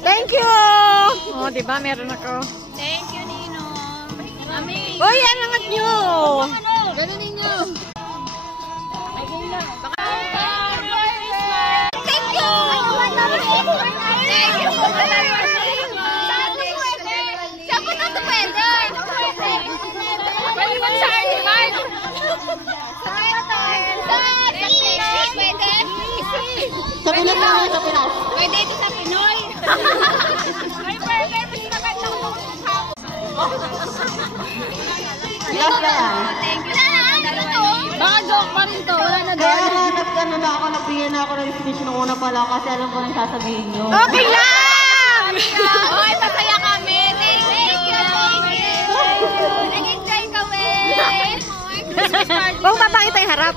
Thank you! Oh, diba? Meron ako. Thank you, Ninong. Mami. Uy, yan angat nyo! Ganun ninyo. Thank you! Thank you! Saan po na ito pwede? Pwede ba sa Artiman? Pwede? Sa Pinas naman, sa Pinas. Pwede ito sa Pinoy. Ay, burger. Mas maganda ko itong hapon. Pinas na yan. Thank you. Baka joke pa rin to. Wala na Kaya doon. nagkano na ako, nagbigyan na ako ng speech nung una pala kasi alam ko nang sasabihin nyo. Okay lang! Oy, masaya kami. Thank you. Nag-enjoy kami. Christmas party. Huwag papakita yung harap.